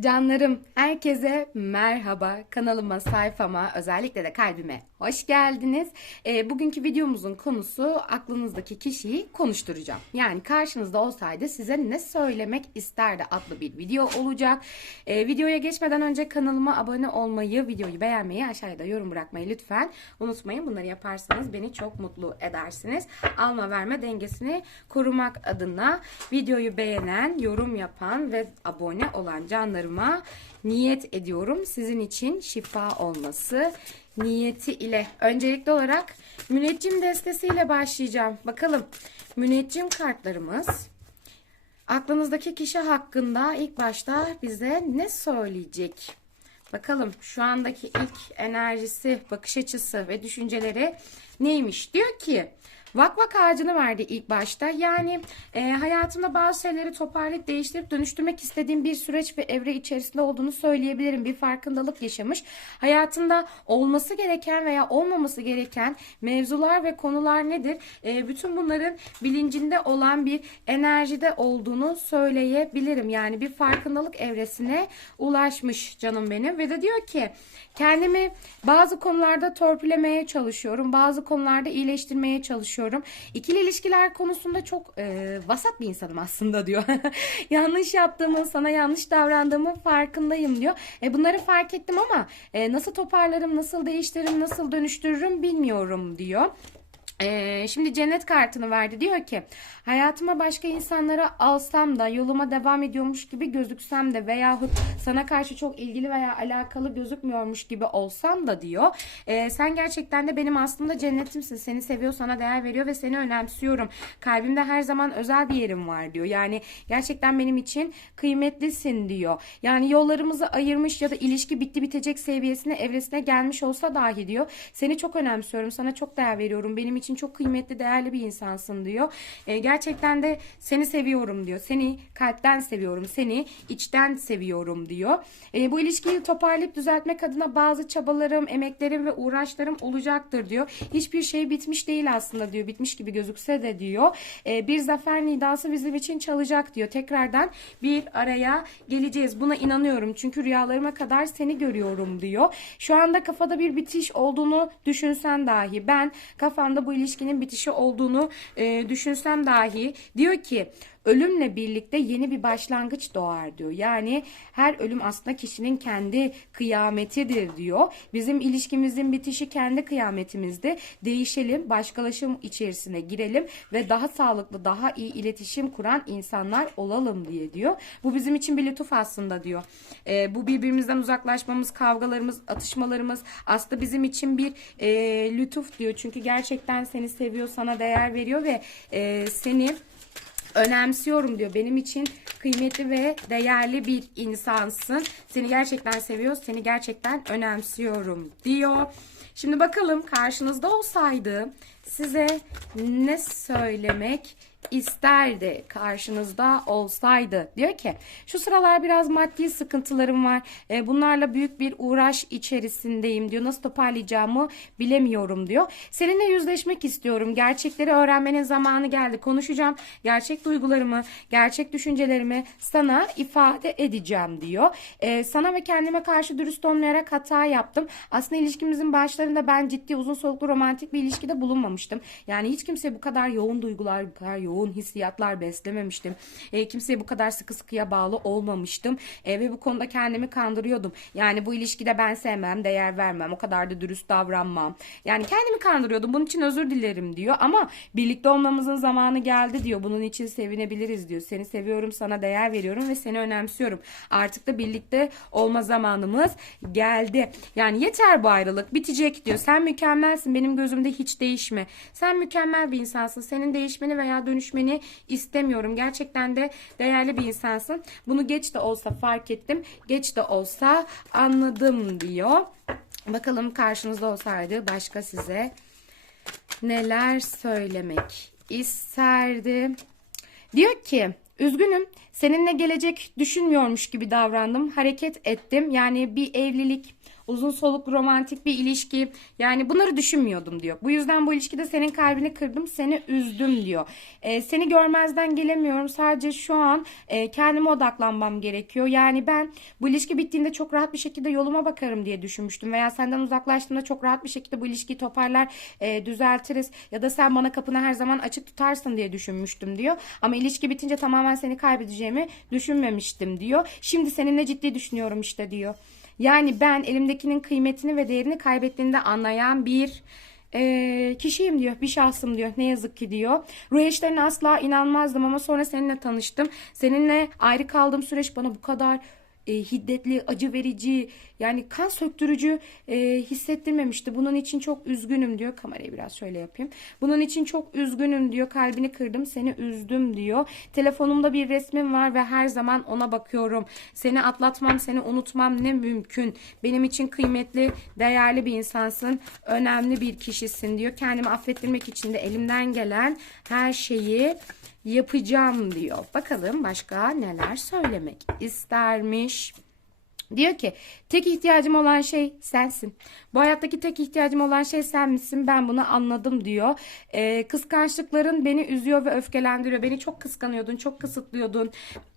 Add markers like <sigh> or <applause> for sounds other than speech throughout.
Canlarım, herkese merhaba. Kanalıma, sayfama, özellikle de kalbime hoş geldiniz. Ee, bugünkü videomuzun konusu aklınızdaki kişiyi konuşturacağım. Yani karşınızda olsaydı size ne söylemek isterdi adlı bir video olacak. Ee, videoya geçmeden önce kanalıma abone olmayı, videoyu beğenmeyi, aşağıda yorum bırakmayı lütfen unutmayın. Bunları yaparsanız beni çok mutlu edersiniz. Alma verme dengesini korumak adına videoyu beğenen, yorum yapan ve abone olan canlarıma niyet ediyorum. Sizin için şifa olması niyeti ile. Öncelikli olarak müneccim destesiyle başlayacağım. Bakalım müneccim kartlarımız aklınızdaki kişi hakkında ilk başta bize ne söyleyecek? Bakalım şu andaki ilk enerjisi, bakış açısı ve düşünceleri neymiş? Diyor ki Vak vak ağacını verdi ilk başta. Yani e, hayatımda bazı şeyleri toparlayıp değiştirip dönüştürmek istediğim bir süreç ve evre içerisinde olduğunu söyleyebilirim. Bir farkındalık yaşamış. Hayatında olması gereken veya olmaması gereken mevzular ve konular nedir? E, bütün bunların bilincinde olan bir enerjide olduğunu söyleyebilirim. Yani bir farkındalık evresine ulaşmış canım benim. Ve de diyor ki kendimi bazı konularda torpilemeye çalışıyorum. Bazı konularda iyileştirmeye çalışıyorum. İkili ilişkiler konusunda çok e, vasat bir insanım aslında diyor. <laughs> yanlış yaptığımın, sana yanlış davrandığımın farkındayım diyor. E, bunları fark ettim ama e, nasıl toparlarım, nasıl değiştiririm, nasıl dönüştürürüm bilmiyorum diyor. Ee, şimdi cennet kartını verdi. Diyor ki hayatıma başka insanlara alsam da yoluma devam ediyormuş gibi gözüksem de veyahut sana karşı çok ilgili veya alakalı gözükmüyormuş gibi olsam da diyor. "Ee, sen gerçekten de benim aslında cennetimsin. Seni seviyor, sana değer veriyor ve seni önemsiyorum. Kalbimde her zaman özel bir yerim var diyor. Yani gerçekten benim için kıymetlisin diyor. Yani yollarımızı ayırmış ya da ilişki bitti bitecek seviyesine evresine gelmiş olsa dahi diyor. Seni çok önemsiyorum, sana çok değer veriyorum. Benim için çok kıymetli, değerli bir insansın diyor. E, gerçekten de seni seviyorum diyor. Seni kalpten seviyorum, seni içten seviyorum diyor. E, bu ilişkiyi toparlayıp düzeltmek adına bazı çabalarım, emeklerim ve uğraşlarım olacaktır diyor. Hiçbir şey bitmiş değil aslında diyor. Bitmiş gibi gözükse de diyor. E, bir zafer nidası bizim için çalacak diyor. Tekrardan bir araya geleceğiz. Buna inanıyorum. Çünkü rüyalarıma kadar seni görüyorum diyor. Şu anda kafada bir bitiş olduğunu düşünsen dahi ben kafanda bu ilişkinin bitişi olduğunu e, düşünsem dahi diyor ki ölümle birlikte yeni bir başlangıç doğar diyor. Yani her ölüm aslında kişinin kendi kıyametidir diyor. Bizim ilişkimizin bitişi kendi kıyametimizde. Değişelim, başkalaşım içerisine girelim ve daha sağlıklı, daha iyi iletişim kuran insanlar olalım diye diyor. Bu bizim için bir lütuf aslında diyor. E, bu birbirimizden uzaklaşmamız, kavgalarımız, atışmalarımız aslında bizim için bir e, lütuf diyor. Çünkü gerçekten seni seviyor, sana değer veriyor ve e, seni önemsiyorum diyor. Benim için kıymetli ve değerli bir insansın. Seni gerçekten seviyor, seni gerçekten önemsiyorum diyor. Şimdi bakalım karşınızda olsaydı size ne söylemek isterdi karşınızda olsaydı. Diyor ki şu sıralar biraz maddi sıkıntılarım var. E, bunlarla büyük bir uğraş içerisindeyim diyor. Nasıl toparlayacağımı bilemiyorum diyor. Seninle yüzleşmek istiyorum. Gerçekleri öğrenmenin zamanı geldi. Konuşacağım. Gerçek duygularımı, gerçek düşüncelerimi sana ifade edeceğim diyor. E, sana ve kendime karşı dürüst olmayarak hata yaptım. Aslında ilişkimizin başlarında ben ciddi uzun soluklu romantik bir ilişkide bulunmamıştım. Yani hiç kimse bu kadar yoğun duygular, bu kadar yoğun hissiyatlar beslememiştim. E, kimseye bu kadar sıkı sıkıya bağlı olmamıştım. E, ve bu konuda kendimi kandırıyordum. Yani bu ilişkide ben sevmem, değer vermem, o kadar da dürüst davranmam. Yani kendimi kandırıyordum. Bunun için özür dilerim diyor. Ama birlikte olmamızın zamanı geldi diyor. Bunun için sevinebiliriz diyor. Seni seviyorum, sana değer veriyorum ve seni önemsiyorum. Artık da birlikte olma zamanımız geldi. Yani yeter bu ayrılık. Bitecek diyor. Sen mükemmelsin. Benim gözümde hiç değişme. Sen mükemmel bir insansın. Senin değişmeni veya dönüşmeni istemiyorum. Gerçekten de değerli bir insansın. Bunu geç de olsa fark ettim. Geç de olsa anladım diyor. Bakalım karşınızda olsaydı başka size neler söylemek isterdi. Diyor ki üzgünüm seninle gelecek düşünmüyormuş gibi davrandım hareket ettim yani bir evlilik uzun soluk romantik bir ilişki. Yani bunları düşünmüyordum diyor. Bu yüzden bu ilişkide senin kalbini kırdım, seni üzdüm diyor. Ee, seni görmezden gelemiyorum. Sadece şu an e, kendime odaklanmam gerekiyor. Yani ben bu ilişki bittiğinde çok rahat bir şekilde yoluma bakarım diye düşünmüştüm. Veya senden uzaklaştığımda çok rahat bir şekilde bu ilişkiyi toparlar, e, düzeltiriz. Ya da sen bana kapını her zaman açık tutarsın diye düşünmüştüm diyor. Ama ilişki bitince tamamen seni kaybedeceğimi düşünmemiştim diyor. Şimdi seninle ciddi düşünüyorum işte diyor. Yani ben elimdekinin kıymetini ve değerini kaybettiğinde anlayan bir e, kişiyim diyor. Bir şahsım diyor. Ne yazık ki diyor. Eşlerine asla inanmazdım ama sonra seninle tanıştım. Seninle ayrı kaldığım süreç bana bu kadar e, hiddetli, acı verici, yani kan söktürücü e, hissettirmemişti. Bunun için çok üzgünüm diyor. Kamerayı biraz şöyle yapayım. Bunun için çok üzgünüm diyor. Kalbini kırdım, seni üzdüm diyor. Telefonumda bir resmin var ve her zaman ona bakıyorum. Seni atlatmam, seni unutmam ne mümkün. Benim için kıymetli, değerli bir insansın. Önemli bir kişisin diyor. Kendimi affettirmek için de elimden gelen her şeyi yapacağım diyor. Bakalım başka neler söylemek istermiş. Diyor ki tek ihtiyacım olan şey sensin. Bu hayattaki tek ihtiyacım olan şey sen misin? Ben bunu anladım diyor. Ee, kıskançlıkların beni üzüyor ve öfkelendiriyor. Beni çok kıskanıyordun, çok kısıtlıyordun.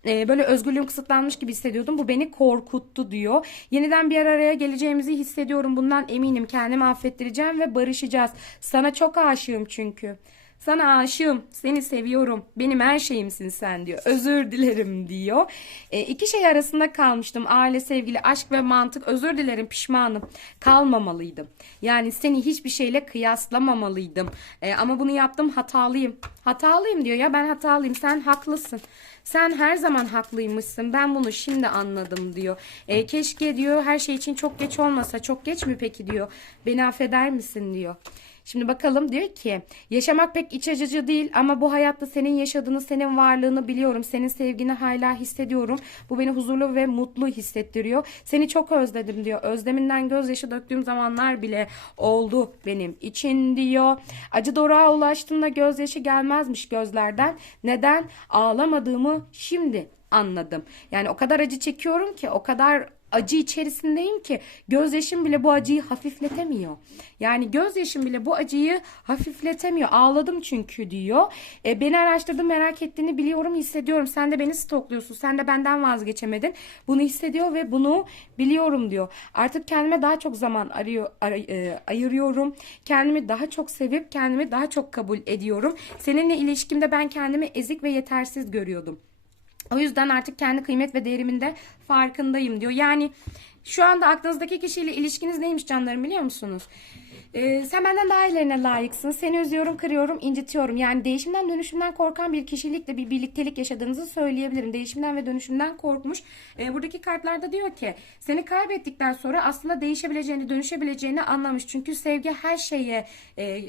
Ee, böyle özgürlüğüm kısıtlanmış gibi hissediyordum. Bu beni korkuttu diyor. Yeniden bir araya geleceğimizi hissediyorum. Bundan eminim. Kendimi affettireceğim ve barışacağız. Sana çok aşığım çünkü. Sana aşığım, seni seviyorum, benim her şeyimsin sen diyor. Özür dilerim diyor. E, iki şey arasında kalmıştım. Aile, sevgili, aşk ve mantık. Özür dilerim, pişmanım. Kalmamalıydım. Yani seni hiçbir şeyle kıyaslamamalıydım. E, ama bunu yaptım, hatalıyım. Hatalıyım diyor ya ben hatalıyım, sen haklısın. Sen her zaman haklıymışsın. Ben bunu şimdi anladım diyor. E, keşke diyor her şey için çok geç olmasa. Çok geç mi peki diyor. Beni affeder misin diyor. Şimdi bakalım diyor ki yaşamak pek iç acıcı değil ama bu hayatta senin yaşadığını, senin varlığını biliyorum. Senin sevgini hala hissediyorum. Bu beni huzurlu ve mutlu hissettiriyor. Seni çok özledim diyor. Özleminden gözyaşı döktüğüm zamanlar bile oldu benim için diyor. Acı dorağa ulaştığında gözyaşı gelmezmiş gözlerden. Neden? Ağlamadığımı şimdi anladım. Yani o kadar acı çekiyorum ki, o kadar acı içerisindeyim ki gözyaşım bile bu acıyı hafifletemiyor. Yani gözyaşım bile bu acıyı hafifletemiyor. Ağladım çünkü diyor. E, beni araştırdım merak ettiğini biliyorum hissediyorum. Sen de beni stokluyorsun. Sen de benden vazgeçemedin. Bunu hissediyor ve bunu biliyorum diyor. Artık kendime daha çok zaman arıyor, ar, e, ayırıyorum. Kendimi daha çok sevip kendimi daha çok kabul ediyorum. Seninle ilişkimde ben kendimi ezik ve yetersiz görüyordum. O yüzden artık kendi kıymet ve değerimin de farkındayım diyor. Yani şu anda aklınızdaki kişiyle ilişkiniz neymiş canlarım biliyor musunuz? Ee, sen benden daha ilerine layıksın. Seni üzüyorum, kırıyorum, incitiyorum. Yani değişimden dönüşümden korkan bir kişilikle bir birliktelik yaşadığınızı söyleyebilirim. Değişimden ve dönüşümden korkmuş. Ee, buradaki kartlarda diyor ki seni kaybettikten sonra aslında değişebileceğini, dönüşebileceğini anlamış. Çünkü sevgi her şeye e,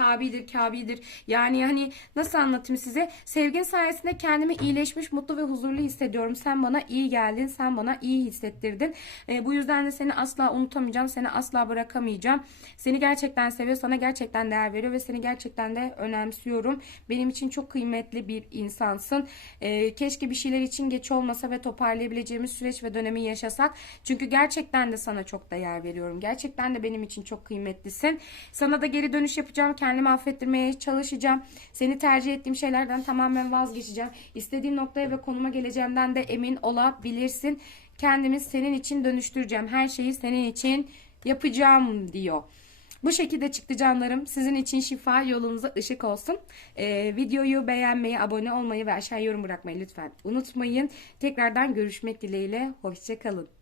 tabidir, kabidir. Yani hani nasıl anlatayım size? Sevgin sayesinde kendimi iyileşmiş, mutlu ve huzurlu hissediyorum. Sen bana iyi geldin, sen bana iyi hissettirdin. E, bu yüzden de seni asla unutamayacağım, seni asla bırakamayacağım. Seni gerçekten seviyor, sana gerçekten değer veriyor ve seni gerçekten de önemsiyorum. Benim için çok kıymetli bir insansın. E, keşke bir şeyler için geç olmasa ve toparlayabileceğimiz süreç ve dönemi yaşasak. Çünkü gerçekten de sana çok değer veriyorum. Gerçekten de benim için çok kıymetlisin. Sana da geri dönüş yapacağım kendimi affettirmeye çalışacağım. Seni tercih ettiğim şeylerden tamamen vazgeçeceğim. İstediğim noktaya ve konuma geleceğimden de emin olabilirsin. Kendimi senin için dönüştüreceğim. Her şeyi senin için yapacağım diyor. Bu şekilde çıktı canlarım. Sizin için şifa yolunuza ışık olsun. Ee, videoyu beğenmeyi, abone olmayı ve aşağı yorum bırakmayı lütfen unutmayın. Tekrardan görüşmek dileğiyle. Hoşçakalın.